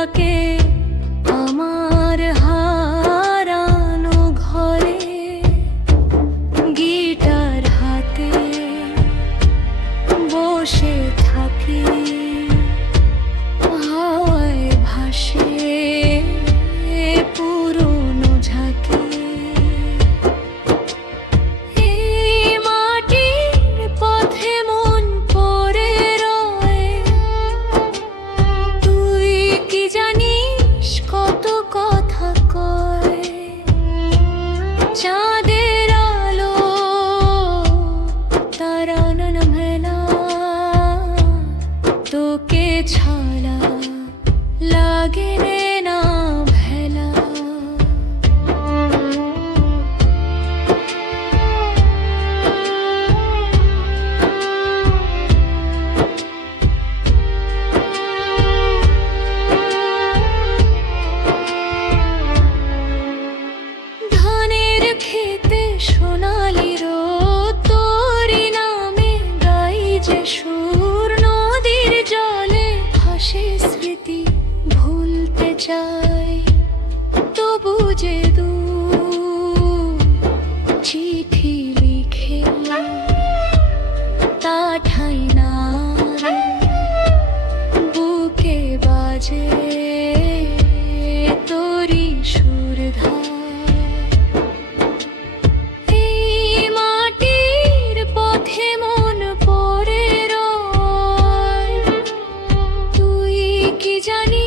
থাকে আমার হারানো ঘরে, গিটার হাতে বসে থাকি, হাওয়ায় ভাসে পুরনো ঝাঁকি। এই মাটির পথে মন পড়ে রয়, তুই কি জানিস কত কথা কয়। চাঁদের আলো তারা মেলা, তোকে ছাড়া লাগে না ভেলা। ধানের খেতে সোনালি রোদ, তোরি নামে গাই যে সুর। নদীর জলে ভাসে স্মৃতি, ভুলতে চাই তবু যে দূর। চিঠি লিখে তা ঠাই না রে, বুকে বাজে তোরি সুরধার। এই মাটির পথে মন পড়ে রয়, তুই কি জানিস